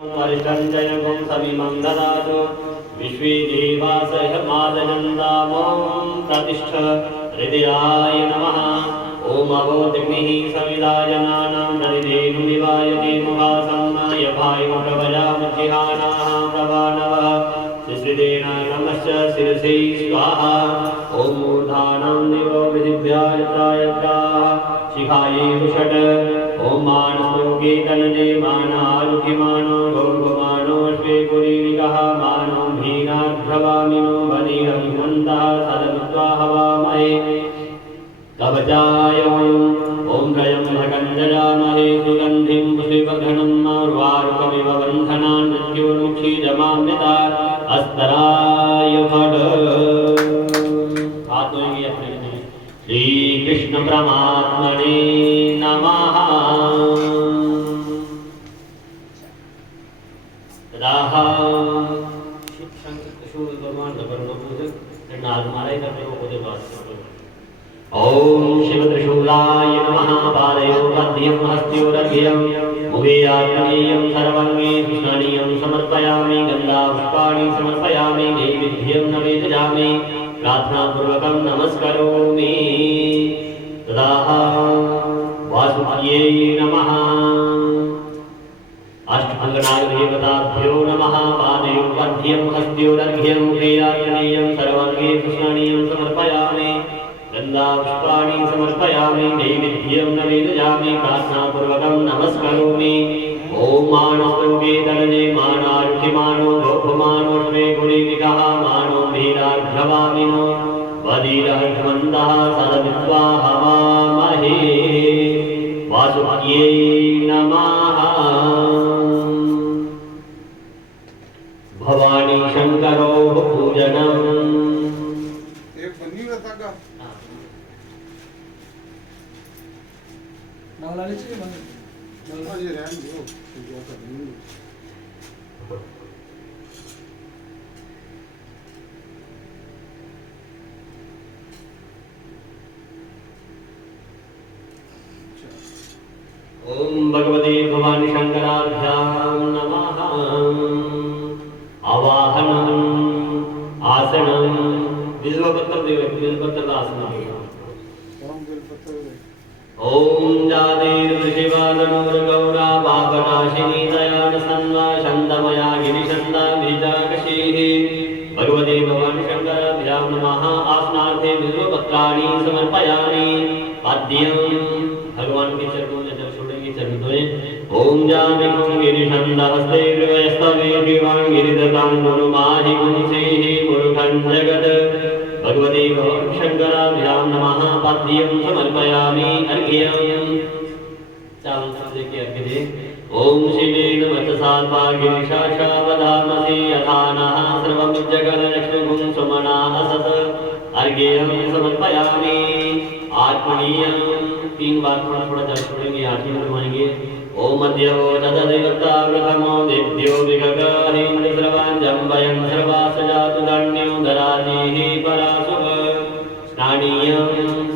परिषञ्जयगुं सविमं ददातु विश्वे देवासहमादनन्दामों प्रतिष्ठ हृदयाय नमः। ॐ अवोऽग्निः सविदायनानां प्रतिदेनुमिवायते मुखासन्नाय भायुप्रभजामुज्जिहानाः प्रवानवः शिश्रितेन नमश्च शिरसै स्वाहा। ॐ मूर्धानां देवो पृथिव्याय त्रायत्राः शिखायै षट्। ॐ मानसोगे तनजे मानारुग्यमानो गौर्वमानो श्वेकुरीरिकः मानो भीनाद्भवामिनो बलिरभिमन्तः सदमित्वा हवामहे कवचाय। ॐ त्रयम्बकं यजामहे सुगन्धिं पुष्टिवर्धनं उर्वारुकमिव बन्धनान् मृत्योर्मुक्षीयमाम्यता अस्तराय फट्। हाथ धोएंगे अपने श्री कृष्ण परमात्मने नमः। ओम शिव त्रिशूलाय नमः। पादयो मध्यं हस्त्योरर्घ्यं मुखे आत्मनेयं सर्वङ्गे कृष्णनीयं समर्पयामि। गन्धापुष्पाणि समर्पयामि। नैवेद्यं निवेदयामि। प्रार्थनापूर्वकं नमस्करोमि। तदाह वासुक्यै नमः। अष्टाङ्गनागदेवताभ्यो नमः। पादयो मध्यं हस्त्योरर्घ्यं मुखे आत्मनेयं सर्वाङ्गे कृष्णनीयं समर्पयामि। गन्धापुष्पाणि समर्पयामि। नैवेद्यं निवेदयामि। प्रार्थनापूर्वकं नमस्करोमि। ॐ मानस्तोगे तनजे मानारुह्यमानो गौपमानो श्वेकुरीरिकः मानो भीरार्घवामिनो बलिरहन्तः सदमित्वा हवामहे वासुक्यै नमः। भवानी शंकरो पूजनम्। ओम भगवते भवानी शंकराभ्यां नमः। आवाहनम् आसनम् बिल्वपत्र बिल्वपत्र आसन। ओम जादेर्षिवादनोर्गौरा पापनाशिनी दयानसन्वा छन्दमया गिरिछन्दा बीजाकशीः। भगवते भवानी शंकराभ्यां नमः। आसनार्थे बिल्वपत्राणि समर्पयामि। पाद्यं भगवान के चरणों में जल छोड़ेंगे चरण धोएं। ओम जामिकुं गिरिछन्दहस्ते विवयस्तवे विवां गिरिदतां गुरुमाहि गुंसेहि गुरुखं जगत्। भगवते भवानी शंकराभ्यां नमः। पाद्यं समर्पयामि। अर्घ्यं चावल सबसे के अर्घ्य दे। ओम शिवेन वचसा गिरिशाखावधामसि यथानः सर्वमुज्जगलक्ष्मीं सुमना असत। अर्घ्यं समर्पयामि। आत्मनीयं तीन बार थोड़ा थोड़ा जल छोड़ेंगे। आठवीं में घुमाएंगे। ओम मध्यवो तददेवता प्रथमो दिव्यो विगगाहेन्द्र सर्वाञ्जम्बयं सर्वासजातु दान्यो दराजिः पराशुभ। स्नानीयं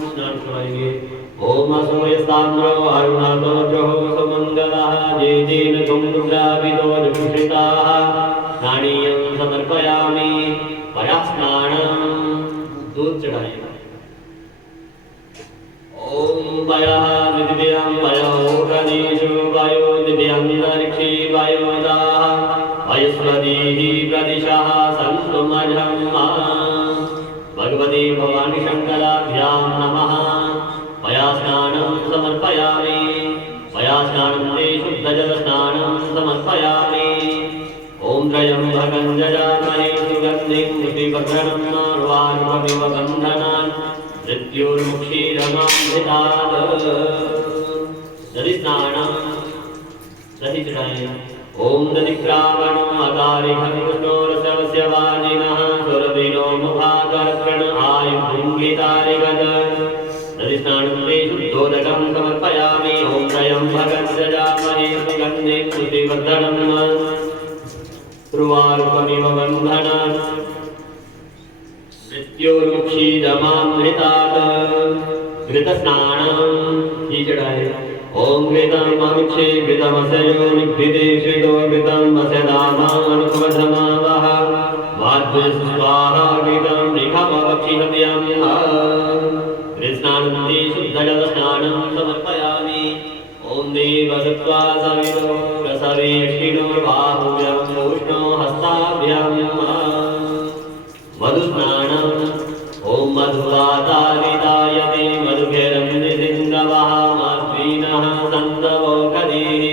स्नान करवाएंगे। ओम सूर्यस्ताम्रो अरुणतोद्रहो सुमङ्गलः जेतेन कुम्भुग्राविदो दुषिताः। स्नानीयं समर्पयामि। पयास्नानं दूध चढ़ाएंगे। ओम वयः दिव्यं वयोगणेषु वयो दिव्यन्तरिक्षे वयोदाः वयस्वदीः प्रदिशः सन्तु मझं। भगवते भवानी शंकराभ्यां नमः। पयास्नानं समर्पयामि। पयास्नानं ते शुद्धजलस्नानं समर्पयामि। ओम त्र्यम्बकं यजामहे सुगन्धिं पुष्टिवर्धनं उर्वारुकमिव बन्धनान् मृत्योर्मुक्षीयमाम्यतात्। दधिस्नानं दधि चढ़ाएं। ओम दधिक्रावणम् अकारिकं कृष्णोरसवस्य वाजिनः सुरभिनो मुखाकर्षण आयुर्भुङ्गितारिगत। दधिस्नानं ते शुद्धोदकं समर्पयामि। ओम त्र्यम्बकं यजामहे सुगन्धिं पुष्टिवर्धनं उर्वारुकमिव बन्धनान् मृत्योर्मुक्षीयमाम्यतात्। घृतस्नानं ये चढ़ाए। ओम विदम अमिक्षे विदमसयो निभिदेशितो विदमस्य दामानुपधमावः वाद्यस्वाहा विदम निखमवक्षिहव्यं कृष्णानन्दे शुद्धजलस्नानं समर्पयामि ओम देवसत्त्वा सवितो रसवेष्टिनो बाहुव्यं उष्णो हस्ताभ्यां मधुस्नानम् ओम मधुवातारितायते मधुभिरं निसिन्धवः मध्वीनः सन्दवो कदीः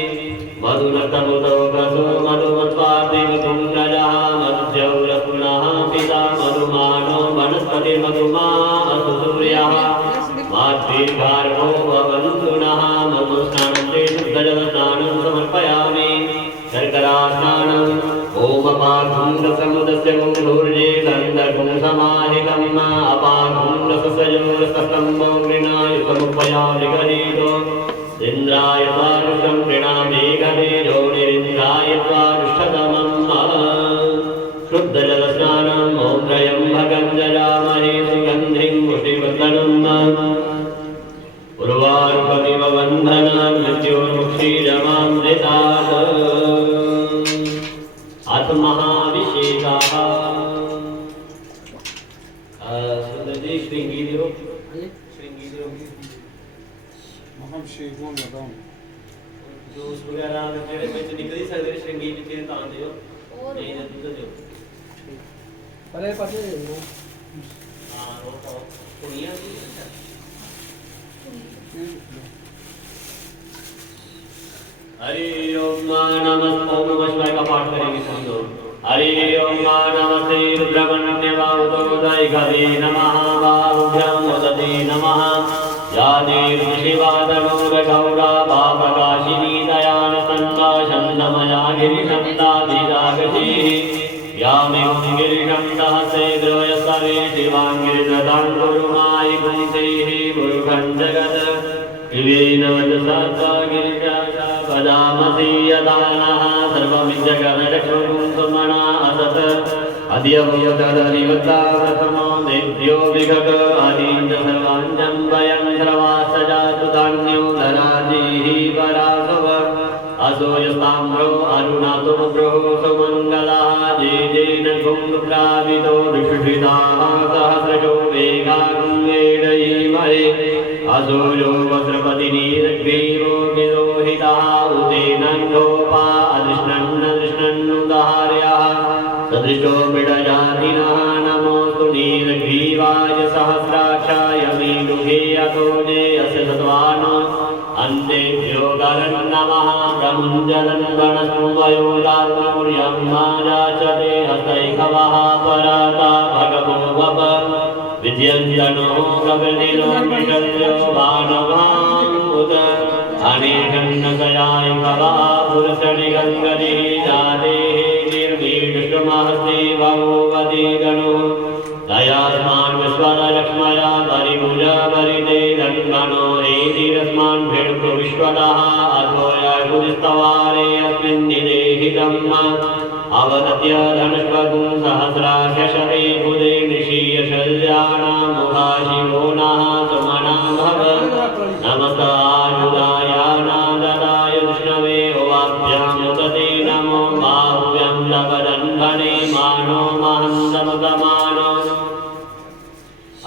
मधुनक्तमुतो कसो मधुमत्वादिवकुण्डलः मधुजौरपुनः पिता मधुमानो वनस्पतिर्मधुमा असु सूर्यः माध्वीर्गार्भो भवन्तुनः मधुस्नानं ते शुद्धजलस्नानं समर्पयामि शर्करास्नानम् ओम अपागुण्डसमुदस्य गुण्डूर्जे दण्डगुं समाहितम् अपागुण्डससयोरसस्तम्भो गृणायुतमुपयामृगरीतो इन्द्राय त्वानुष्ठं गृणामेघदेजो निरिन्द्राय त्वानुष्ठतमम् शुद्धजलस्नानम् ॐ त्र्यम्बकं जयामहे सुगन्धिं पुष्टिवर्धनम् उर्वारुकमिव बन्धनं मृत्योर्मुक्षीयमामृतात् अथ महाभिषेकः सुंदर जी श्रृंगी देव महाभिषेक को बताऊं जूस वगैरह जेरे ਵਿੱਚ ਨਿਕਲ ਹੀ ਸਕਦੇ श्रृंगी ਵਿੱਚ ਤਾਂ ਦਿਓ ਨਹੀਂ ਤਾਂ ਦੁੱਧ ਦਿਓ ਪਰੇ ਪਾਸੇ ਹਾਂ ਉਹ ਤਾਂ ਕੁੜੀਆਂ ਦੀ हरि ओम नमः ओम नमः शिवाय का पाठ करेंगे सभी लोग हरि ओम नमस्ते रुद्रमण्यवाउदोदय गवे नमः बाहुभ्यां वदते नमः या देवशिवादगौरगौरा भाप्रकाशिनी दयानसन्दा छन्दमया गिरिशन्दाधिरागतिः या मे गिरिशन्दहसे द्रोयसरे शिवाङ्गिरिदं गुरुमायि गुंसेः मुरुखं जगत् शिवेन वचसा गिरिजा वदामसि यदानः सर्वमिज्जगदचक्षुं सुमना असत् अद्यवोदधनिवता प्रथमो देव्यो विगत अनीन्द्र सर्वाञ्जं वयं सर्वास जातु धान्यो धनाजीः परासव असोयस्ताम्रो अरुणातुमब्रो सुमङ्गलः जेजेन कुङ्गप्रावितो विशुषिताः सहस्रशो वेगाकुङ्गेडयीमहे असोयो वस्त्रपतिनीर्ग्रीवो विरोहितः उतेनङ्गोपा अदृष्णन्नदृष्णन्नुदार्यः सदृशो मृडजातिनः नमोऽस्तु नीलग्रीवाय सहस्राक्षाय मीनुहे अतोजे अस्य सत्वानो अन्तेभ्यो करन् नमः प्रमुञ्जलन् वनस्पृवयो रात्मौर्यं मायाचते हस्तैकवः पराता भगवो वप विद्यन्तनो कपिलो विशल्यो भानवामुद अनेकन्नकयाय कवा पुरुषनिगङ्गदिः जातेः निर्मीडुष्टमहस्ते भगवती गणो दयास्मान् विश्वलक्ष्मया परिभुजा परिते धन्मनो हेतिरस्मान् भिड्भु विश्वतः अथोयागुस्तवारे अस्मिन् निदेहितम् अवदत्य धनुष्पदं सहस्राशशते बुधे निशीयशल्यानां मुखा शिवो नः सुमना भव नमस्तायुधायानाददाय विष्णवे ओवाभ्यां मुदते नमो बाहुभ्यं तवदन्वने मानो महन्तमुदमानो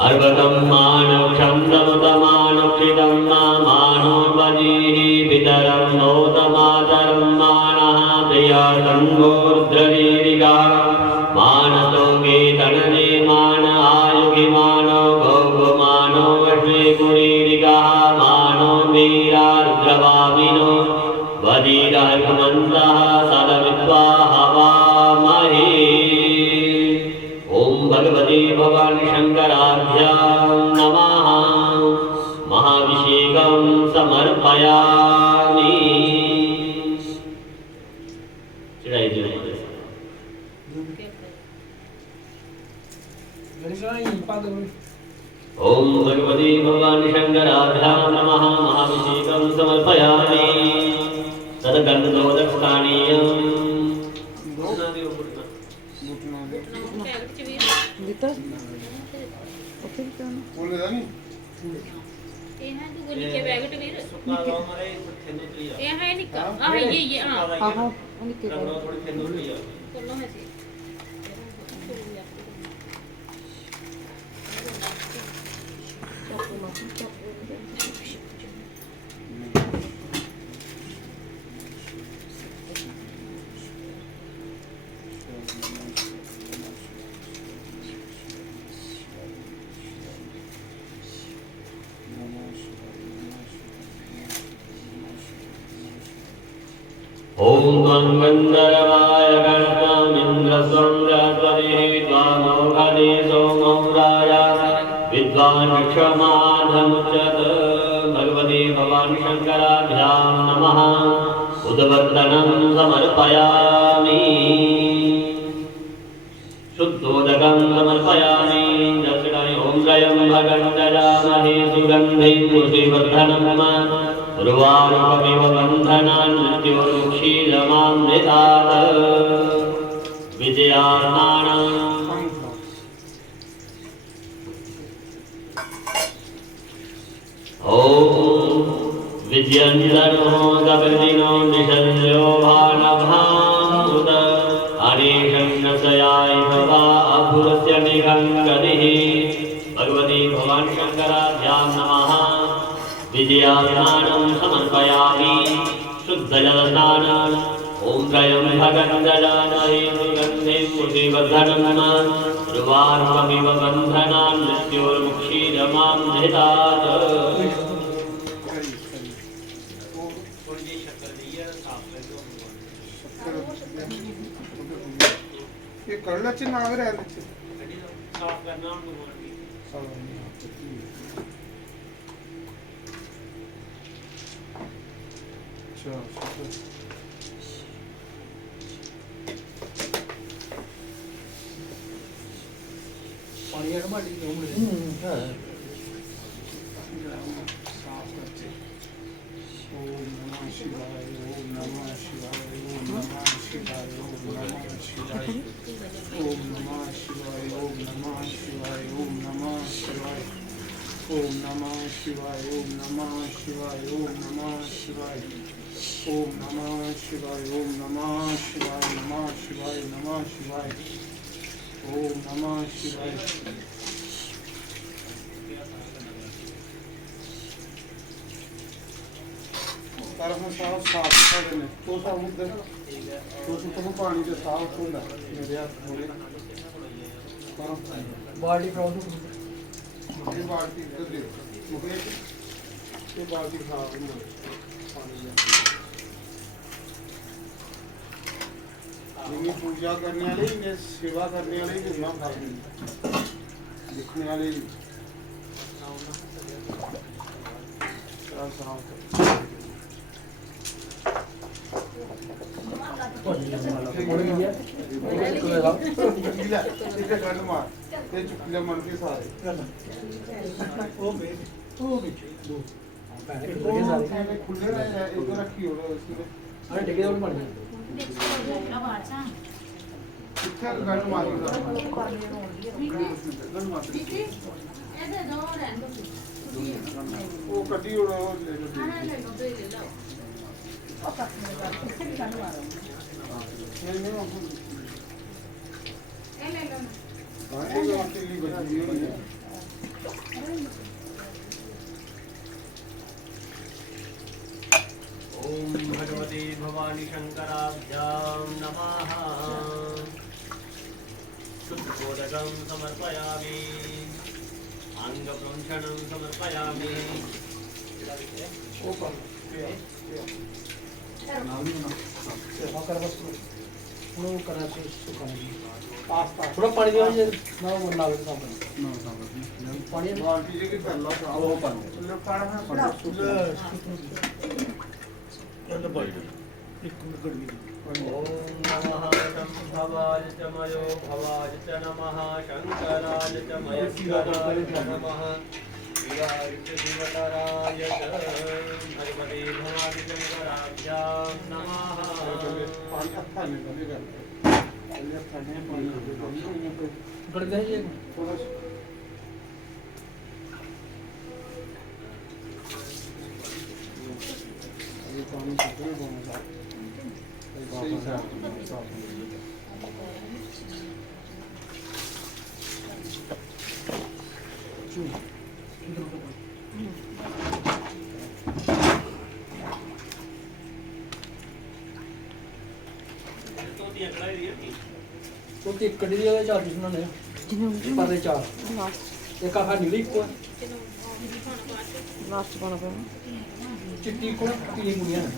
अर्वतं मानवक्षं तमुदमानुक्षितं मानो वजीः पितरं नोतमातरं मानः प्रिया सङ्गोर्द्रवीरिका मानसो गेतनने मान आयुगिमानो गौगुमानो अश्वेकुरीरिका मानो वीरारुद्रवामिनो वदीरहनुमन्तः सदविद्वा हवामहे ॐ भगवते भवानी शङ्कराभ्यां नमः महाभिषेकं समर्पयामि चढ़ाई दो ओम भगवते भवानी शंकराभ्यां नमः महाभिषेकं समर्पयामि तदगन्धोदकस्थानीयं ਇਹ ਹੈ ਤੂੰ ਨੀਚੇ ਬੈਗ ਵੀਰ ਸੁੱਕਾ ਲਾ ਮਾਰੇ ਥੈਨੂ ਤੀ ਆ ਇਹ ਹੈ ਨਿੱਕਾ ਆਹ ਇਹ ਹਾਂ ਆਹੋ ਉਹ ਨਿੱਕੇ ਰਗੜਾ ਥੋੜੀ ਥੈਨੂ ਤੀ ਆ ਕੋਲੋਂ ਹੈ ਸੀ ओम गंधर्वाय गणपमिन्द्रसंरस्वती विद्वानोघदे सोमो राजा विद्वान् विक्षमाधमुच्यत भगवते भवानी शंकराभ्यां नमः उद्वर्तनं समर्पयामि शुद्धोदकं समर्पयामि दक्षिणाय ओम त्रयं भगवन्तजामहे सुगन्धिं पुष्टिवर्धनम् उर्वारुकमिव बन्धनान् मृत्योरुक्षीरमामृतात् विजयार्णानाम् ॐ विद्यन्तनो कपिर्दिनो निषल्यो भानभामुत अनेशन्नसयाय भवा अभुरस्य निघं गतिः भगवती भवानी शङ्कराभ्यां नमः विजयास्नानं समर्पयामि शुद्धजलस्नानं ॐ त्रयं भगवन्तजामहे सुगन्धिं पुष्टिवर्धनम् उर्वारुकमिव बन्धनान् मृत्योर्मुक्षीरमामृतात् ये करला चिन्ह आ रहा है साफ करना अच्छा ਪਾਣੀ ਆ ਮਾੜੀ ਉਹ ਮਿਲ साफ करते ओम नमः शिवाय ओम नमः शिवाय ओम नमः शिवाय ओम नमः शिवाय ओम नमः शिवाय ओम नमः शिवाय ओम नमः शिवाय ओम नमः शिवाय ओम नमः शिवाय ओम नमः शिवाय ओम नमः शिवाय ओम नमः शिवाय नमः शिवाय नमः शिवाय ओम नमः शिवाय तरह साफ साफ कर देने तो सब उधर तो सुपर पानी से साफ होता मेरे हाथ थोड़े ਬਾਲਟੀ ਫੜਾਓ ਤੂੰ ये बाल्टी इधर दे मुझे ये बाल्टी साफ होना पानी ये पूजा करने वाले ये सेवा करने वाले गुना खाते दिखने वाले साफ चुटकिया मन के सारे खुले रहे एक रखी हो ਅਰੇ ਟਿਕੇ ਉਹ ਬਣ ਗਿਆ कितना गंड मारी वो कटी हो रहा ले लो ओम भगवते भवानी शंकराभ्यां नमः शुद्धोदकं समर्पयामि अंगप्रोक्षणं समर्पयामि ਉਹਨੂੰ ਕਰਨਾ ਤੇ ਸੁਕਾਉਣਾ ਪਾਸਤਾ ਥੋੜਾ ਪਾਣੀ ਦਿਓ ਜੇ ਨਾ ਉਹ ਨਾ ਵੇ ਕੰਮ ਪਾਣੀ बाल्टी जे की पहला साफ हो पानी ले पाना है ओम नमः शंभवाय च मयो भवाय च नमः शंकराय च महेश्वराय च नमः शिवाय च शिवतराय च भगवते भवानी शंकराभ्यां नमः पानी अच्छा नहीं लगेगा पहले खाने पानी ਗੜ ਗਈ थोड़ा ਨਹੀਂ ਸਿੱਧੇ ਦੋਨੋਂ ਸਾਹ ਸਹੀ ਸਾਹ ਉਹ ਤੇ ਕੱਢੀ ਦੀ ਉਹਦੇ ਚਾਰ ਜਿਸਨਾਂ ਨੇ ਪਰਲੇ ਚਾਰ ਇੱਕ ਆਹ ਨੀਲੀ ਇੱਕੋ ਹੈ ਲਾਸਟ ਪਾਣਾ ਪੈਣਾ ਚਿੱਟੀ ਕੋਲ ਪੀਲੀ ਮੁੰਨੀਆਂ ਨੇ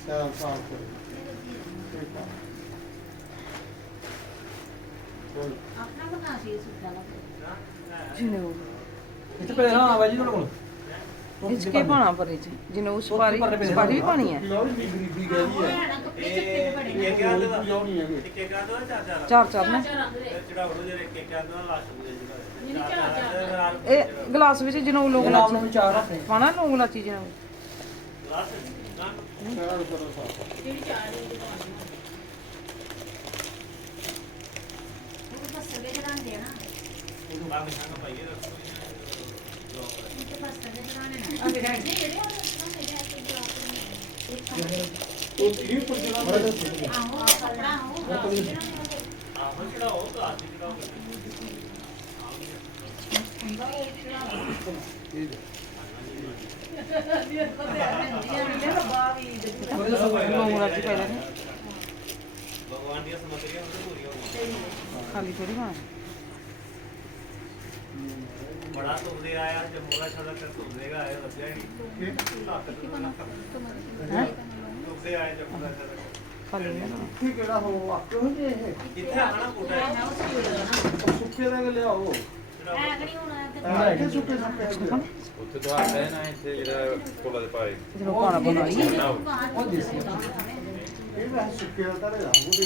ਸਾਹ ਸਾਹ ਕਰੋ ਆਪਣਾ ਬਣਾ ਸੀ ਸੁੱਤਾ ਲਾ ਜਿਹਨੂੰ ਇੱਥੇ ਪਹਿਲਾਂ ਨਾ ਆਵਾ ਜੀ ਤੁਹਾਡੇ ਕੋਲ ਇਸ ਕੇ ਪਾਣਾ ਪਰੇ ਜੀ ਜਿਹਨੂੰ ਸੁਪਾਰੀ ਸੁਪਾਰੀ ਵੀ ਪਾਣੀ ਹੈ ਲਓ ਜੀ ਗਰੀਬੀ ਗਈ ਹੈ ਕੱਪੜੇ ਚੱਕੇ ਤੇ ਬੜੇ ਨਹੀਂ ਹੈਗੇ ਚਾਰ ਚਾਰ ਨਾ ਇਹ ਗਲਾਸ ਵਿੱਚ ਜਿਹਨੂੰ ਲੋਕ ਗੁਲਾਬ ਨੂੰ ਵੀ ਚਾਰ ਰੱਖੇ ਪਾਣਾ ਲੋਕ ਲਾਚੀ ਜਿਹਨੂੰ ਸਾਹ ਕਰੋ ਸਾਹ ਜਿਹੜੀ ਚਾਰ ਦੀ ਉਹ ਬਸ ਸਵੇ ਚੜਾਉਂਦੇ ਆ ਨਾ ਉਹ ਬਸ ਸਵੇ ਚੜਾਉਣੇ ਨਾ ਆ ਬਿਗੜ ਗਏ ਜਿਹੜੇ ਉਹ 30% ਬੜਾ ਆਹੋ ਕੱਪੜਾ ਹੋ ਲੋਕ ਲਾਚੀ ਪਾਈ ਲੈਣੇ ਖਾਲੀ ਥੋੜੀ ਪਾਣਾ ਬੜਾ ਤੁਰਦੇ ਆਇਆ ਜੰਮੂਲਾ ਛੜਾ ਕਰ ਤੁਰਦੇਗਾ ਆਇਆ ਲੱਗਿਆ ਹੀ ਤੁਰਦੇ ਆਏ ਜੰਮੂਲਾ ਛੜਾ ਖਾਲੀ ਨਾ ਠੀਕ ਕਿਹੜਾ ਹੋ ਆਕੇ ਹੋ ਜੇ ਇਹ ਕਿੱਥੇ ਆਣਾ ਕੋਟਾ ਸੁੱਕੇ ਦਾ ਲਿਆਓ ਐ ਕਰੀ ਹੁਣ ਕਿ ਸੁੱਕੇ ਸੁੱਕੇ ਉੱਥੇ ਤਾਂ ਆਇਆ ਨਾ ਇੱਥੇ ਜਿਹੜਾ ਕੋਲਾ ਦੇ ਪਾਏ ਜਿਹਨੂੰ ਪਾਣਾ ਬਣਾਈ ਇਹ ਵੈਸੇ ਸੁੱਕੇ ਦਾ ਤਾਂ ਰਹਿ ਉਹਦੇ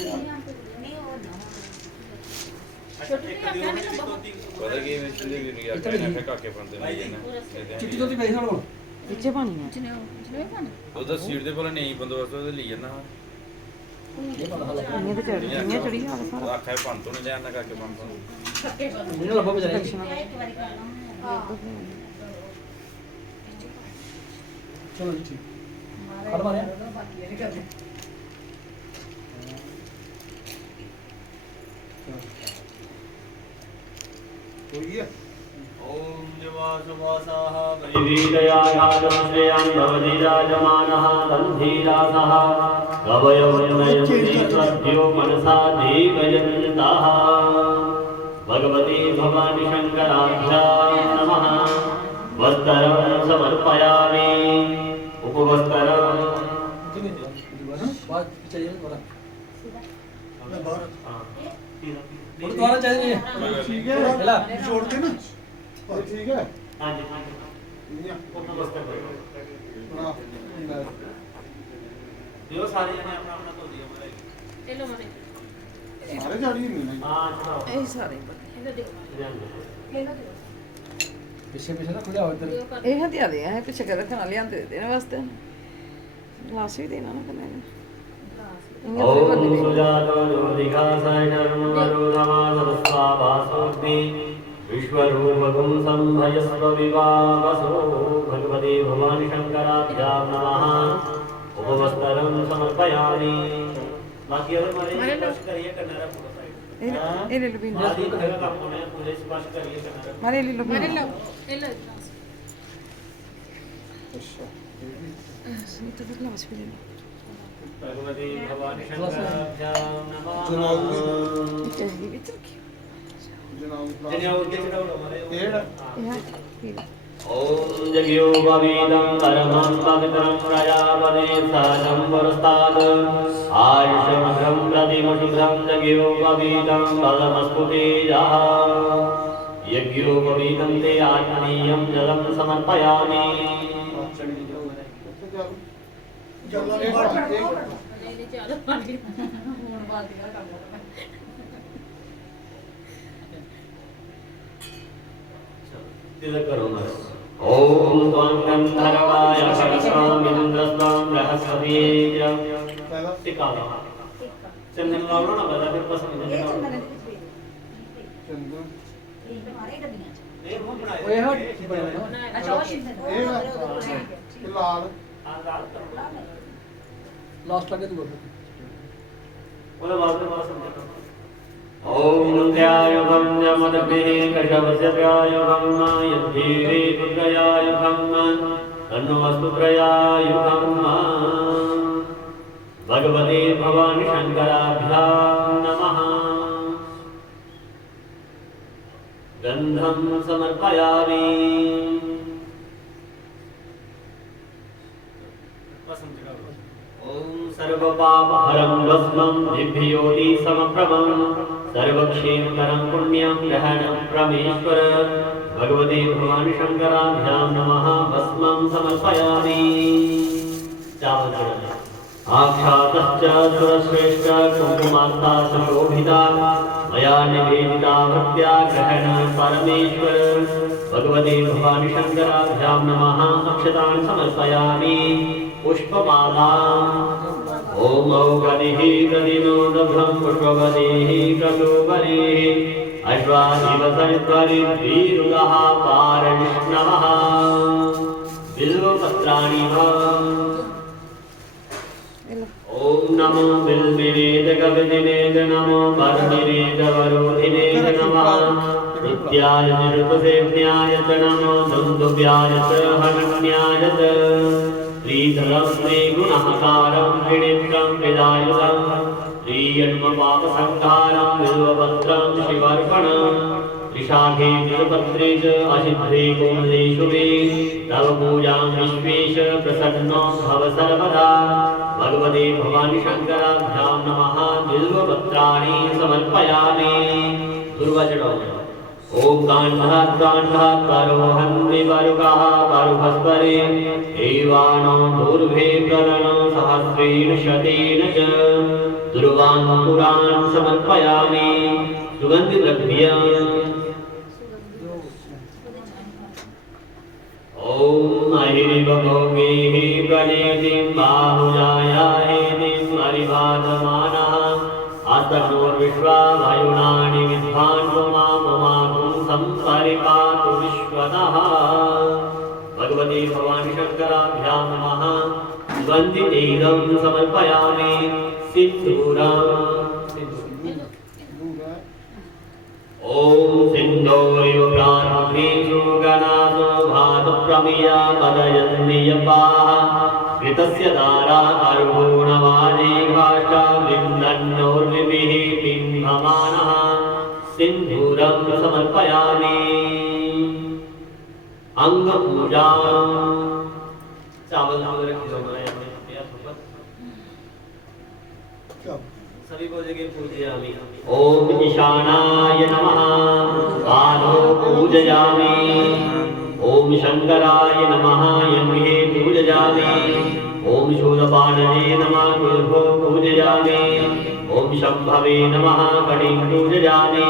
ਨਹੀਂ ਉਹ ਨਾ ਪਤਾ ਕੀ ਵਿੱਚ ਦੇ ਵੀ ਲਿਆ ਕਹਿੰਦਾ ਕਾਕੇ ਬੰਦੇ ਨੇ ਚਿੱਟੀ ਤੋਂ ਪੈਸੇ ਨਾਲ ਵਿੱਚੇ ਪਾਣੀ ਹੈ ਉਹਦਾ ਸੀਟ ਦੇ ਕੋਲ ਨਹੀਂ ਬੰਦੋਬਸਤ ਉਹਦੇ ਲਈ ਜਾਂਦਾ ਇੰਨੀਆਂ ਤੇ ਚੜੀ ਹਾਲ ਸਾਰਾ ਆਖਿਆ ਪੰਨ ਤੋਂ ਨਹੀਂ ਲਿਆਣਾ ਕਾਕੇ ਪੰਨ ਤੋਂ ਇਹਨੂੰ ਲੱਭਾ ਬਜਾਰੇ ਇੱਕ ਵਾਰੀ ਕਰ ਲਵਾਂ ਚਲੋ ਜੀ ਠੀਕ ਖੜ ਮਾਰਿਆ ਹੋਈ ਹੈ ॐ निवासवासाः परिवीतयाघातं श्रेयान् भवति राजमानः गन्धीरासः कवयो नयन्ति मनसा धीमयन्तः भगवती भवानी शङ्कराभ्यां नमः वस्त्रं समर्पयामि उपवस्त्रं बात चाहिए थोड़ा दोबारा चाहिए ਠੀਕ ਹੈ हेला ਜੋੜ ਕੇ ਨਾ ਉਹ ਠੀਕ ਹੈ ਹਾਂਜੀ ਹਾਂਜੀ ਨਹੀਂ उपवस्त्र ਬਣਾ ਦਿਓ ਸਾਰੇ ਜਣੇ ਆਪਣਾ ਆਪਣਾ ਧੋ ਦਿਓ ਮੇਰੇ ਇਹ ਲੋ ਮਨੇ ਸਾਰੇ ਜਾੜੀ ਨਹੀਂ ਹਾਂ ਚਲੋ ਇਹ ਸਾਰੇ ਇਹਦਾ ਦਿਓ पीछे पीछे ना खुले आओ इधर ਦਿਓ ਕਰ ਇਹ ਹਥਿਆ ਦੇ ਹੈ ਪਿੱਛੇ ਕਰ ਰੱਖਣਾ ਲਿਆਂਦੇ ਦੇਣ ਵਾਸਤੇ ਗਲਾਸ ਵੀ ਦੇਣਾ ਨਾ ਕਰਨਾ ॐ सुजातो ज्योतिकासाय नर्मरुदमा सरस्वासोऽग्नि विश्वरूपगुं संभयस्व विवावसो भगवते भवानी शङ्कराभ्यां नमः उपवस्त्रं समर्पयामि बाकी और हमारे स्पर्श करिए कन्नड़ा पूरा साइड ਇਹ ਲੈ ਲੋ ਬਿੰਦ आदि जगह काम होने पूरे स्पर्श करिए कन्नड़ा ਮਾਰੇ ਲੈ ਲੋ ਮਨੇ ਲਓ ਇਹ ਲਓ ਅੱਛਾ ਇਹ ਤਾਂ ਗਲਾਸ ਵੀ ਲੈ ਲੋ भगवते भवानी शङ्कराभ्यां नमः ਚਾਹੀਦੀ ਵਿੱਚ ਰੱਖੀ ਜਨਾਬ जने और के चढ़ाओ हमारे ਕਿਹੜਾ ਇਹ ਹਾਂ ਠੀਕ ॐ जग्योपवीतं परमं पवित्रं प्रजापते साजं वरस्तात् आयुषमघ्रं प्रतिमुषिघ्रं जग्योपवीतं बलमस्तु तेजः यज्ञोपवीतं ते आत्मनीयं जलं समर्पयामि ਚੱਲ ਇਹਦੇ ਚਾਰ ਪਾਣੀ ਹੁਣ ਬਾਤ ਕਰ ਕੰਮ तिलक करो ना ॐ त्वं गन्धर्वाय सरस्वामिन्द्रस्त्वं बृहस्पति ਪਹਿਲਾਂ टिकाला चंदन लाओ ना बता फिर पसंद ਇਹ है ਚੰਦਨ ਦੇ ਵਿੱਚ ਵੀ ਚੰਦਰ ਇਹ ਮਾਰੇ ਡੱਬੀਆਂ ਚ ओए हट बड़े ना अच्छा वो शिंदे ਇਹ ਵਾ ਇਹ ਲਾਲ लास्ट लगे तू बोलो बात में बात समझा ओम नंद्यायुगं यमदभिः कशवस्य प्रायुगं यद्धीरे पुत्रयायुगं तन्नोऽस्तु प्रयायुगं भगवते भवानी शंकराभ्यां नमः गन्धं समर्पयामि ओम सर्वपापहरं भस्मं दिव्योति समप्रभं सर्वक्षेमकरं पुण्यं ग्रहणं प्रमेश्वर भगवते भवानी शंकराभ्यां नमः भस्मं समर्पयामि आख्यातश्च सुरश्रेष्ठ कुङ्कुमार्ता सुशोभिता मया निवेदिता भक्त्या ग्रहण परमेश्वर भगवते भवानी शंकराभ्यां नमः अक्षतान् समर्पयामि पुष्पमाला ओम औगनिः प्रतिनोदभं पुष्पवदेः प्रलोभनेः अश्वाधिपसरिद्वरिद्वीरुदः पारविष्णवः बिल्वपत्राणि वा ओम नमो बिल्विनेदकविदिनेद नमो वर्णिनेदवरोधिनेद नमः नित्याय निरुपसेव्याय च नमो दुन्दुभ्याय च हनन्याय च श्रीधरं श्रीगुणहकारं त्रिनेत्रं विदायुधं श्रीयन्मपापसंहारं बिल्वपत्रं शिवर्पणं त्रिशाखे तिरुपत्रे च असिद्धे कोमलेषु मे तव पूजां विश्वेश प्रसन्नो भव सर्वदा भगवते भवानी शंकराभ्यां नमः बिल्वपत्राणि समर्पयामि दुर्वचनो ओम कांठात्कारोहन्ति वरुगः वरुभस्वरे एवानो दुर्भे करणो सहस्रेण शतेन च दुर्वान् पुरान् समर्पयामि सुगन्धिद्रव्यम् ओम अहिरिवभोगेः प्रणेतिं बाहुजायाहेतिं परिवादमानः अस्तनोर्विश्वा वायुनानि विद्वान् ममामुं संपरिपातु विश्वतः भगवते भवानी शंकराभ्यां नमः सुगन्धितेदं समर्पयामि सिन्दूरम् ओम सिंधोरिव प्राणेषु गणासो भातप्रमिया पदयन्ति यपाः कृतस्य दारा अर्भूणवाजे घाष्टा विन्दन्नोर्विभिः बिम्भमानः सिन्धूरं समर्पयामि अंगपूजा चावल रख दो सभी को जगह पूजयामि ओम ईशानाय नमः पादौ पूजयामि ओम शंकराय नमः यज्ञे पूजयामि ओम शूलपाणये नमः कुलभो पूजयामि ओम शंभवे नमः कटिं पूजयामि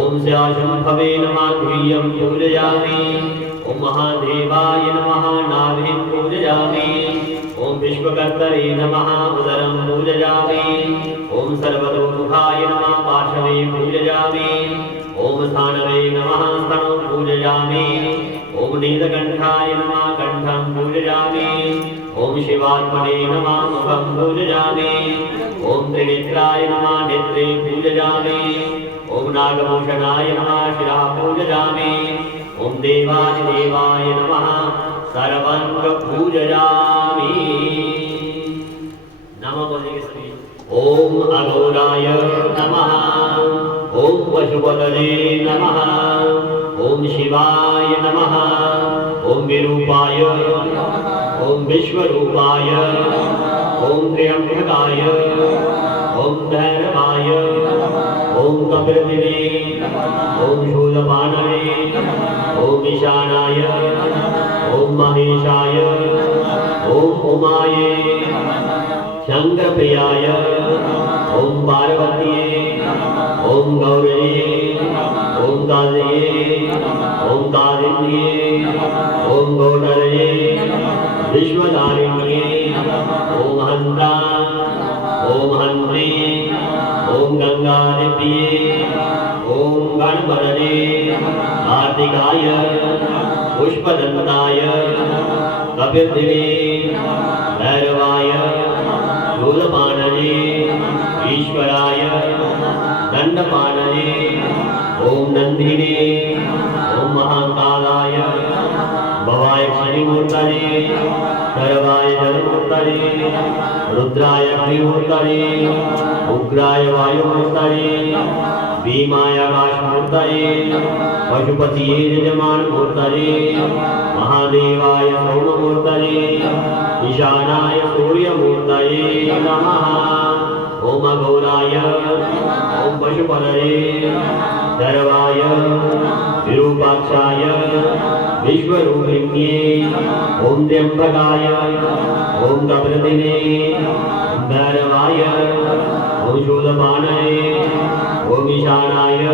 ओम स्याशंभवे नमः गुह्यं पूजयामि ओम महादेवाय नमः नाभिं पूजयामि ओम विश्वकर्तरे नमः उदरं पूजयामि ओम सर्वतोमुखाय नमः पार्श्वे पूजयामि ओम स्थानवे नमः स्तनं पूजयामि ओम नीलकण्ठाय नमः कण्ठं पूजयामि ओम शिवात्मने नमः मुखं पूजयामि ओम त्रिनेत्राय नमः नेत्रे पूजयामि ओम नागभूषणाय नमः शिरः पूजयामि ओम देवादिदेवाय नमः सर्वं पूजयामि नमो बोलिए ओम अघोराय नमः ओम पशुपतये नमः ओम शिवाय नमः ओम विरूपाय ओम विश्वरूपाय ओम त्र्यंबकाय ओम भैरवाय ओम कपिलदेवे ओम शूलपाणवे ओम ईशानाय ओम महेशाय ओम उमाये शंकरप्रियाय ओम पार्वतीये ओम गौरये ओम कालये ओम कालिन्ये ओम गौडरये विश्वधारिण्ये ओम हंता ओम हंत्रे ओम गंगादेव्ये ओम गणपतये वादिकाय पुष्पदन्ताय कपिर्दिवे भैरवाय शूलपाणये ईश्वराय दंडपाणये ओम नंदिने ओम महाकालाय भवाय क्षणिमूर्तये सर्वाय जलमूर्तये रुद्राय अग्निमूर्तये उग्राय वायुमूर्तये भीमाय आकाशमूर्तये पशुपतिये यजमानमूर्तये महादेवाय सौम्यमूर्तये ईशानाय सूर्यमूर्तये नमः ओम अघोराय ओम पशुपतये सर्वाय विरूपाक्षाय विश्वरूपिण्ये ओम त्र्यंबकाय ओम कपिलदिने भैरवाय ओम शूलपाणये ओम ईशानाय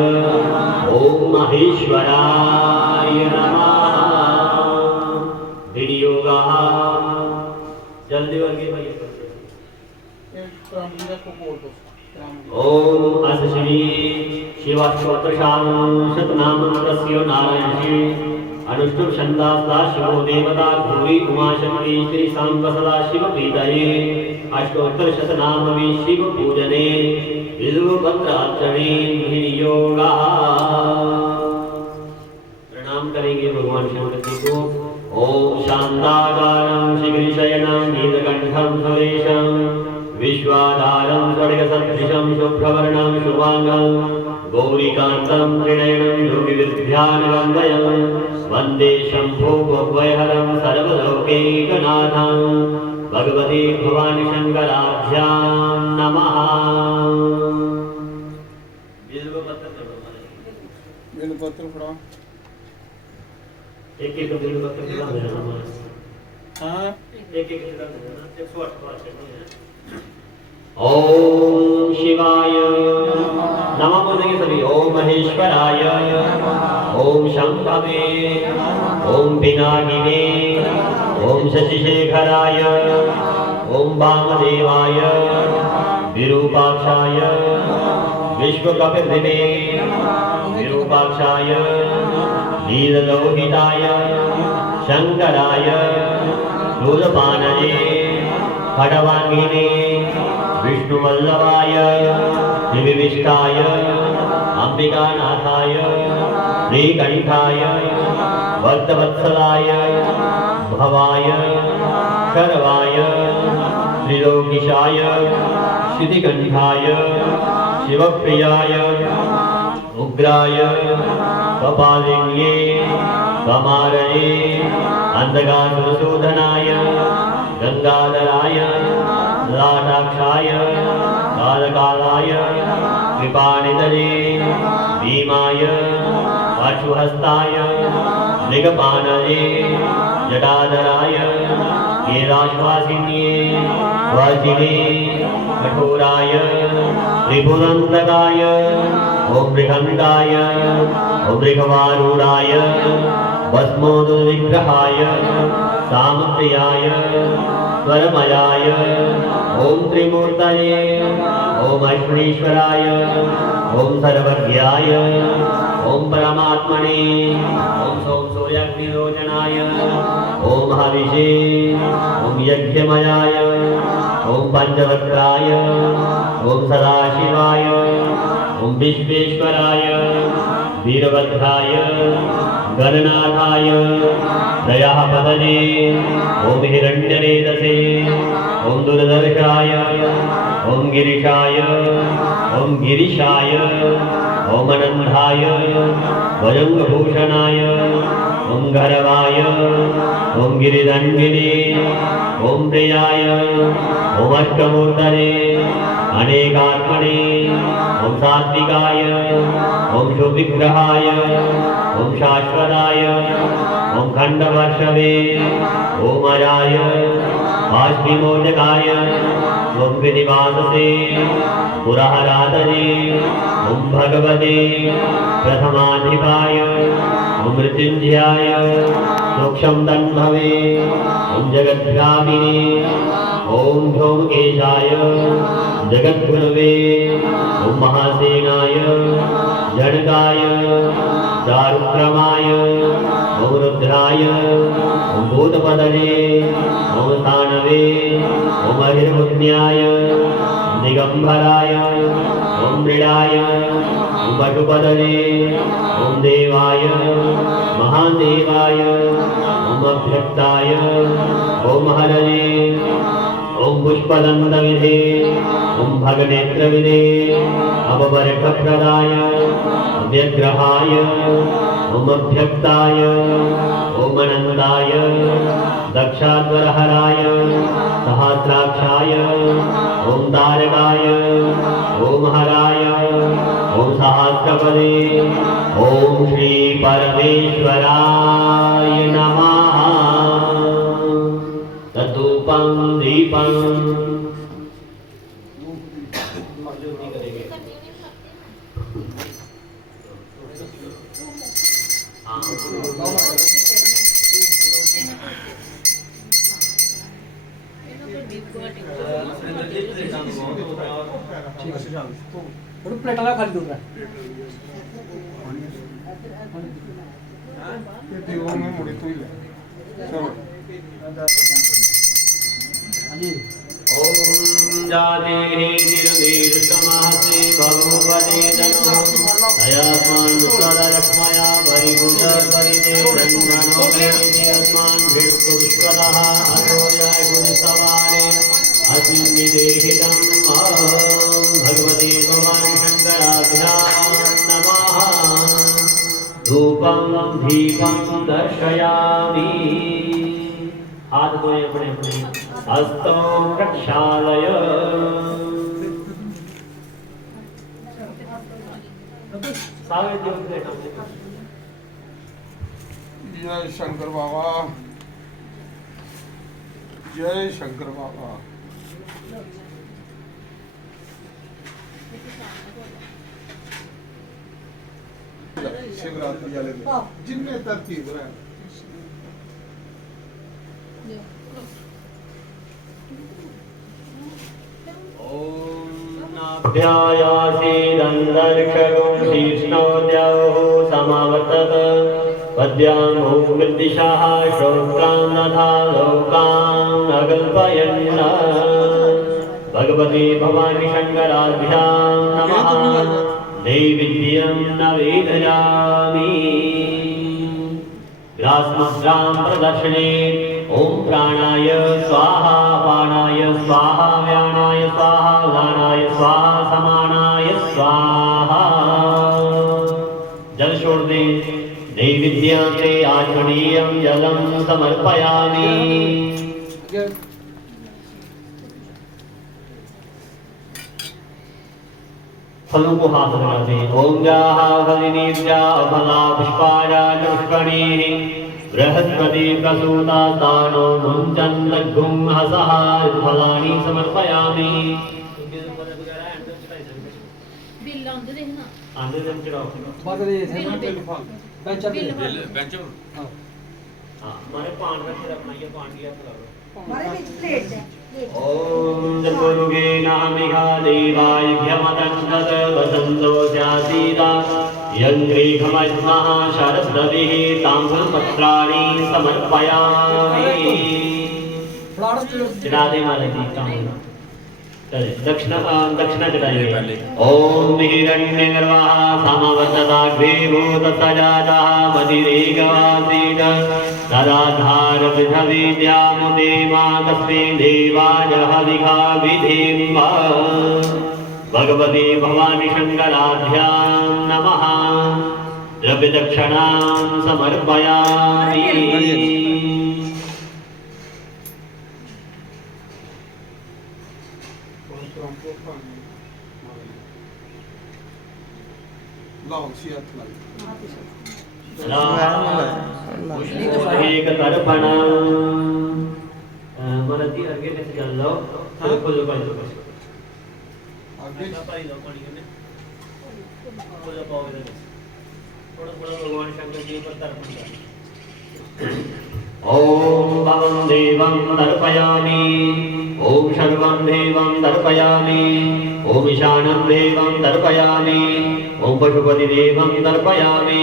ओम महेश्वराय नमः विनियोगः जल्दी वर्गे भाई ओम अस श्री शिवाष्टोत्तरशालं शतनामस्तस्य नारायणस्य अनुष्टुप छन्दास्ता शिवो देवता गौरी उमाशंकरी श्री सांब सदा शिव प्रीतये अष्टोत्तर शतनामवि शिव पूजने बिल्वपत्रार्चने विनियोगः प्रणाम करेंगे भगवान शंकर जी को ओम शांताकारं शिवशयनं नीलकंठं सुरेशं विश्वाधारं स्वर्गसदृशं शुभ्रवर्णं शुभांगं गौरीकान्तं त्रिनयनं योगिविद्यानिवन्दयं वन्दे शम्भो भवभयहरं सर्वलोकैकनाथं भगवते भवानी शंकराभ्यां नमः। बेलपत्र पड़ा एक एक बेलपत्र दिला देना। हाँ एक एक दिला देना 108 ओम शिवाय नमः बोलेंगे सभी ओम महेश्वराय ओम शंभवे ओम पिनाकिने ओम शशिशेखराय ओम वामदेवाय विरूपाक्षाय विश्वकपिर्दिने विरूपाक्षाय नीललोहिताय शंकराय शूलपाणये खडवांगिने विष्णुवल्लभाय विविष्टाय अंबिकानाथाय श्रीकंठाय भक्तवत्सलाय भवाय शर्वाय त्रिलोकीशाय श्रुतिकंठाय शिवप्रियाय उग्राय कपालिन्ये कमारये अंधकासुरशोधनाय गंगाधराय लाटाक्षाय कालकालाय कृपानिधये भीमाय पाशुहस्ताय मृगपाणये जटाधराय केलाश्वासिन्ये वाजिने कठोराय त्रिभुवनन्तकाय ओम बृहन्दाय ओम बृहवारूढाय भस्मोदविग्रहाय सामप्रियाय स्वरमयाय ओम त्रिमूर्तये ओम अश्वनीश्वराय ओम सर्वज्ञाय ओम परमात्मने ओम सोम सूर्याग्निरोचनाय ओम हविषे ओम यज्ञमयाय ओम पंचवक्त्राय ओम सदाशिवाय ओम विश्वेश्वराय वीरभद्राय गणनाथाय दयापदने ओम हिरण्यरेतसे ओम दुर्दर्शाय ओम गिरिशाय ओम गिरिशाय ओम अनंताय भजंगभूषणाय ओम घरवाय ओम गिरिदंडिने ओम प्रियाय ओम अष्टमूर्तये अनेकात्मने ओम सात्विकाय ओम शुभविग्रहाय ओम शाश्वताय ओम खंडवर्षवे ओम अजाय बाष्पीमोचकाय ओम विधिवाससे पुरहरातने ओम भगवते प्रथमाधिपाय ओम मृत्युंजयाय मोक्षं तन्भवे ओम जगद्गामिने ओम धूमकेशाय जगद्गुरवे ओम महासेनाय जनकाय दारुक्रमाय ओम रुद्राय ओम भूतपतये ओम स्थानवे ओम अहिर्मुज्ञाय दिगंबराय ओम मृडाय ओम पटुपतये ओम देवाय महादेवाय ओम अभ्यक्ताय ओम हरये ओम पुष्पदंतविधे ओम भगनेत्रविधे अववर्गप्रदाय व्यग्रहाय ओम अभ्यक्ताय ओम अनंताय दक्षाध्वरहराय सहस्राक्षाय ओम तारकाय ओम हराय ओम सहस्रपदे ओम श्री परमेश्वराय नमः तदुपम दीपम थोड़ी प्लेट वाला खाली दूर ये दीवार में मुड़ी तो ही है चलो ओम जाते निर्वीरतमहसे भगवते जनो अयस्मान् विश्वदरक्ष्मया परिभुज परिदे ब्रह्मणो वेदियस्मान् भिक्खु विश्वदः अतोयाय गुणसवारे अस्मिन्निदेहितं भगवते भवानि शङ्कराभ्यां नमः धूपं दीपं दर्शयामि हाथ धोए अपने अपने हस्तों प्रक्षालय सारे जो जय शंकर बाबा जय शंकर बाबा शिवरात्रि वाले दिन जिनमें तरतीब है ध्यायासीदन्तरिक्षगुंशीष्णोद्यौ समावर्तत पद्यामो मृद्दिशाः श्रोत्रां नथा लोकान् अकल्पयन् भगवते भवानि शङ्कराभ्यां नमः नैवेद्यं नवेदयामि ग्रासमुद्रां प्रदर्शने ओम प्राणाय स्वाहा पानाय स्वाहा व्यानाय स्वाहा उदानाय स्वाहा समानाय स्वाहा जल छोड़ दे नैवेद्यं ते आचमनीयं जलं समर्पयामि फलों को हाथ लगाते ओम जाहा फलिनीर्जा अफला पुष्पाया पुष्पणीः बृहस्पति प्रसूता स्थानो मुञ्चन् लघुं हसः फलानि समर्पयामि बिल लाਉਂਦੇ ਦੇਖਣਾ आंधे दिन चढ़ाओ बात ये थे ना बिल बेंच पे बेंच हां हाँ हमारे पान रखे रखना ये पान लिया फुलाओ हमारे बीच प्लेट है ओम जन्मरुगे नामिका देवाय भ्यमदन्तत वसन्तो स्यासीदा यङ्ग्रीघमस्मः शरद्रविः ताम्बूलपत्राणि समर्पयामि चढ़ा दे महाराज जी ताम्बूल दक्षिणा चढ़ाइए ओम हिरण्यगर्भः समवर्तताग्रे भूतसजातः मदिरेकवासीत तदाधार पृथ्वीद्यामुदे मा तस्मै देवाय हविषा विधिं भगवते भवानि शङ्कराभ्यां नमः द्रव्यदक्षिणां समर्पयामि लाओ सियात लाई एक तर्पण मरती अर्गे से चल लो खोलो आगे पानी दो पानी करने थोड़ा पाओ इधर थोड़ा थोड़ा भगवान शंकर जी पर तर्पण कर ओम भवं देवं तर्पयामि ओम सर्वं देवं तर्पयामि ओम ईशानं देवं तर्पयामि ओम पशुपति देवं तर्पयामि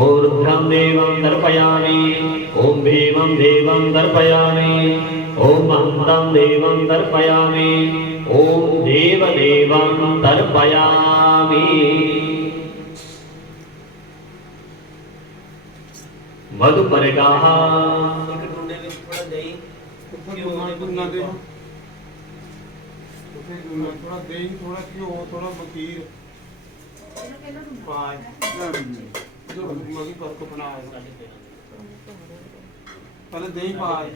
ओम रुद्रं देवं तर्पयामि ओम भीमं देवं तर्पयामि ओम महन्तं देवं तर्पयामि ओम देवदेवं तर्पयामि मधुपर्काः एक डूने में थोड़ा दही गुना दे थोड़ा दही थोड़ा घ्यो थोड़ा मखीर पाए जो मगी पर को बनाया पहले दही पाए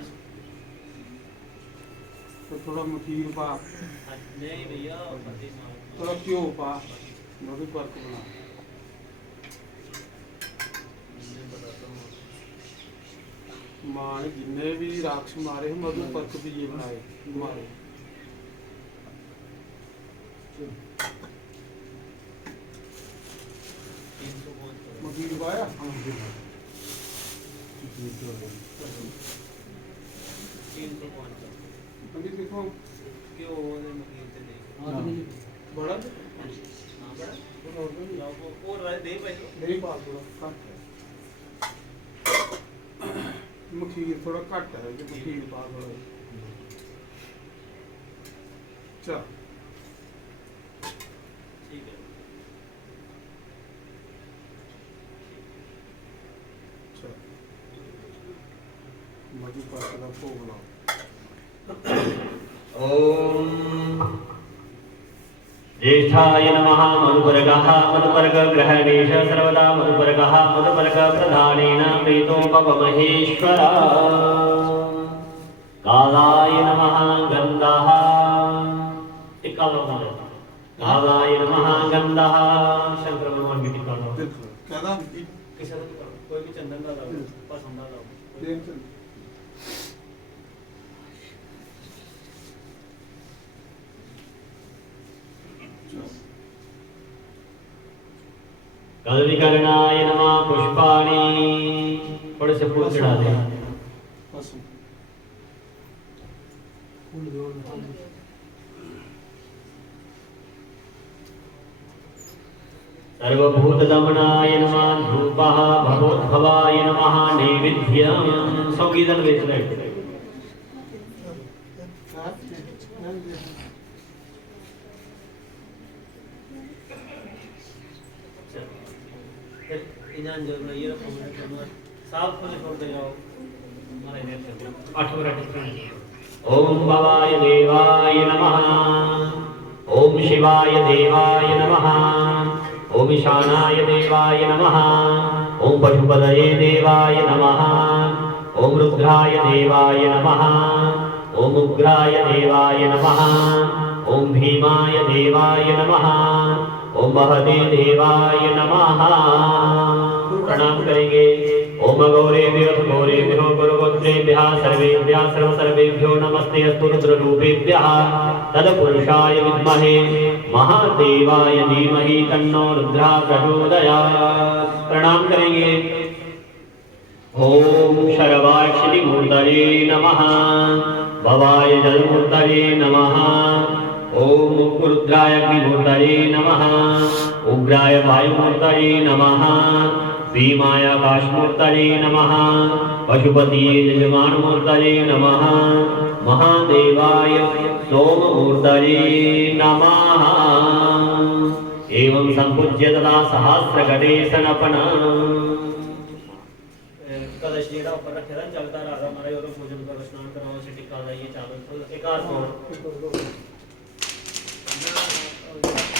तो थोड़ा मखीर पा नहीं भैया थोड़ा घ्यो पा मगी पर को बना मां ने जिन्ने भी राक्ष मारे मधु पर्क भी ये बनाए मारे मखीर पाया अभी देखो क्यों मखीर से नहीं बड़ा और दे भाई नहीं पा थोड़ा कट मखीर थोड़ा घट है कि मखीर पा थोड़ा चल ठीक है चल मधु पर्क का भोग लाओ ओम ज्येष्ठाय नमः मधुपर्कः मधुपर्कग्रहणेश सर्वदा मधुपर्कः मधुपर्कप्रधानेन प्रीतो भवमहेश्वर कालाय नमः गन्धः टिक्का लगाओ कालाय नमः गन्धः शंकर भगवान की टिक्का लगाओ कहता किसी का कोई भी चंदन का लगाओ पसंद लगाओ देख कलविकर्णाय नमः पुष्पाणि थोड़े से फूल चढ़ा दे पसंद सर्वभूतदमनाय नमः धूपः भवोद्भवाय नमः नैवेद्यं संगीतन वेचले इनान जो ये रखो साफ खोले छोड़ दे जाओ हमारे नेट कर आठ मिनट ओम भवाय देवाय नमः ओम शिवाय देवाय नमः ओम ईशानाय देवाय नमः ओम पशुपतये देवाय नमः ओम रुद्राय देवाय नमः ओम उग्राय देवाय नमः ओम भीमाय देवाय नमः ओम महते देवाय नमः प्रणाम करेंगे ओम गौरेभ्यो गौरेभ्यो गुरुगोत्रेभ्यः सर्वेभ्यः सर्वसर्वेभ्यो नमस्ते अस्तु रुद्ररूपेभ्यः तत्पुरुषाय विद्महे महादेवाय धीमहि तन्नो रुद्रः प्रचोदयात् प्रणाम करेंगे ओम शरवाक्षिति मूर्तये नमः भवाय जलमूर्तये नमः ओम रुद्राय अग्निमूर्तये नमः उग्राय वायुमूर्तये नमः भीमाय आकाशमूर्तये नमः पशुपतये यजमानमूर्तये नमः महादेवाय सोममूर्तये नमः एवं संपूज्य तदा सहस्रगणे सनपना कलश जेड़ा ऊपर रखे रहन चलता रहा हमारे और पूजन कर स्नान कराओ से टिक्का लाइए चावल तो एक आध और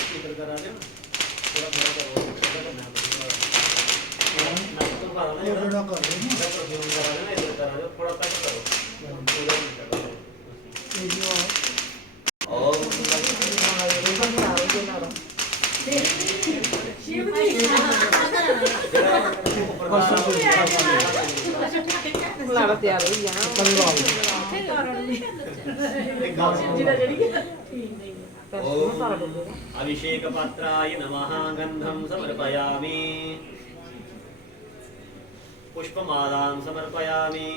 स्पीकर करा दे थोड़ा थोड़ा करो थोड़ा कर थोड़ा कट करो और लाड़ा तैयार हो गया अभिषेकपात्राय नमः गन्धं समर्पयामि पुष्पमालां समर्पयामि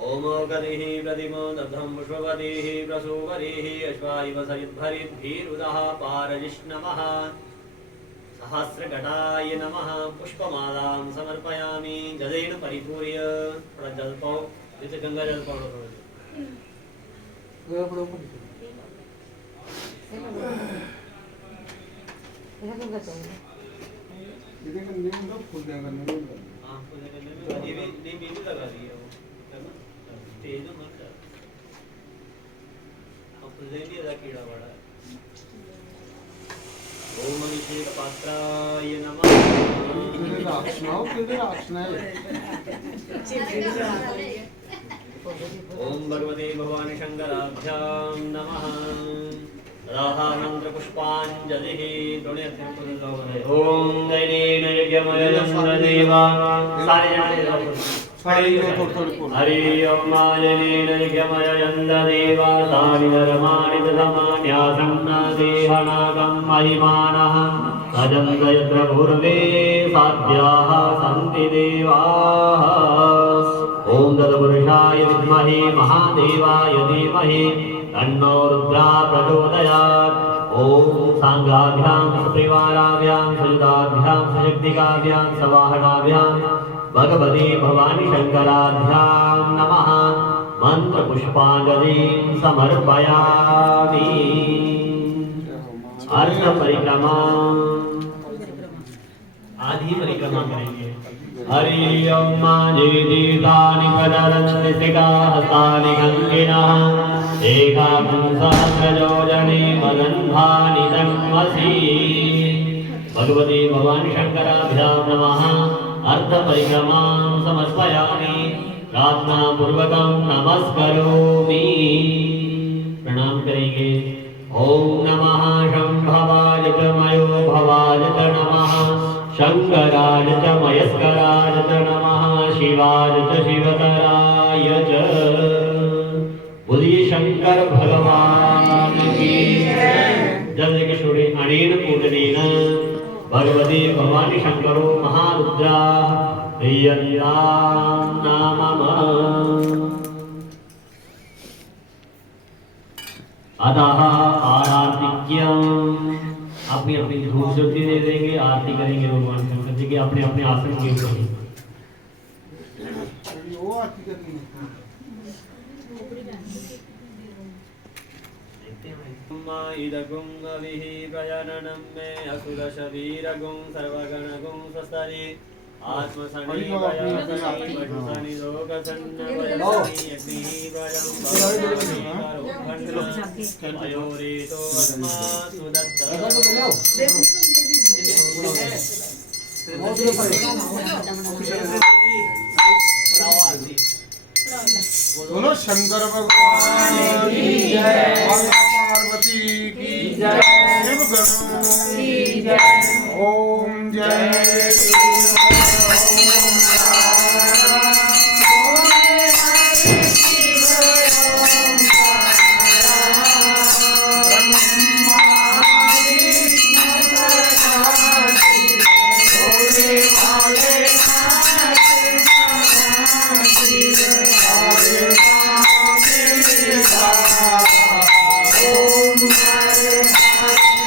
ओम गदिः प्रतिमो दधं पुष्पवतीः प्रसूवरीः अश्वायव सयुद्भरिद्भिरुदः पारजिष्णवः सहस्रघटाय नमः पुष्पमालां समर्पयामि जलेन परिपूर्य थोड़ा जल पाओ जैसे गंगा जल पाओ फूल देगा नहीं हाँ ये भी लगा दिया वो तेज मत कर अब ले लिया कीड़ा बड़ा ओम अभिषेकपात्राय नमः ओम भगवते भवानी शंकराभ्यां नमः राहा मंत्र पुष्पांजलिः ओम दैनेन यज्ञमयन्द्रदेवा सारे हरि ओम मायनेन यज्ञमयन्द्रदेवा सारिधर्माणि दधमान्यासन्नदेहनागं महिमानः अजन्त यत्र पूर्वे साध्याः सन्ति देवाः ओम तत्पुरुषाय विद्महे महादेवाय धीमहि तन्नो रुद्रः प्रचोदयात् ओम सांगाभ्यां सपरिवाराभ्यां सयुधाभ्यां सशक्तिकाभ्यां सवाहनाभ्यां भगवते भवानी शंकराभ्यां नमः मंत्र पुष्पांजलिं समर्पयामि अर्थ परिक्रमा आदि परिक्रमा करेंगे हरि ओम माजेदीतानि पदरन्निसिका हस्तानि गंगिनः एकां सहस्रयोजने मदन्धानि तन्मसि भगवते भवानी शंकराभ्यां नमः अर्थ परिक्रमां समर्पयामि प्रार्थना पूर्वकं नमस्करोमि प्रणाम करेंगे ओम नमः शंभवाय च मयो भवाय च नमः शंकराय च मयस्कराय च नमः शिवाय च शिवतराय च बोलिए शंकर भगवान की जल के छोड़े अनेन पूजनेन भगवते भवानी शंकरो महारुद्रा नामः अतः आराधिक्यम् अपनी अपनी धूप ज्योति दे देंगे आरती करेंगे भगवान शंकर जी के अपने अपने आसन के ऊपर वो आरती करनी है इदगुं अविः प्रजननं मे असुरशरीरगुं सर्वगणगुं स्वस्तरि आत्मसनि वयसनि वटुसनि लोकसन्न वयसनि यज्ञिः वयं भवति अयोरेतो अस्मात् बोलो शंकर भगवान की जय माता पार्वती की जय शिव गणों की जय ओम जय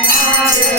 Hare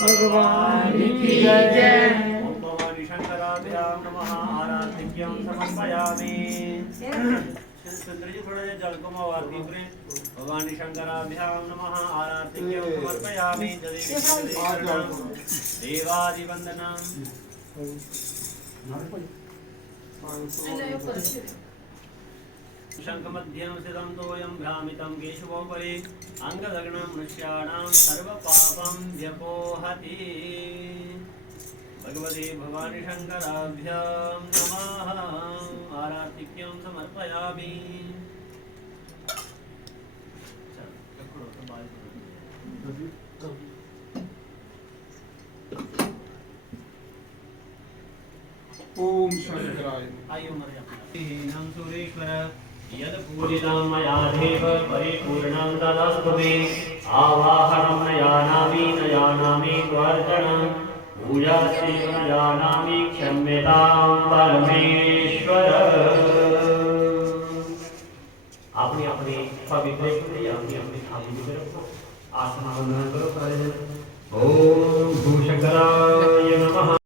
भगवान की जय। ओम भवानी शंकराभ्यां नमः आराधिक्यं समर्पयामि। सुंदर जी थोड़ा जल को आरती करें। भवानी शंकराभ्यां नमः आराधिक्यं समर्पयामि। देवादिवंदनम् शंखमध्यं स्थितं तोयं भ्रामितं केशवोपरि अङ्गदग्नं मनुष्याणां सर्वपापं व्यपोहति। भगवते भवानी शंकराभ्यां नमः आराधिक्यं समर्पयामि। ओम शंकराय आयु मर्यादा सुरेश्वर यद पूजितं मया देव परिपूर्णं तदस्तु मे। आवाहनं नयानामि त्वर्जनं पूजास्तेव न जानामि क्षम्यतां परमेश्वर। अपनी अपनी पवित्र अपनी थाली में रखो, आसन वंदन करो। ओम भूशंकराय नमः।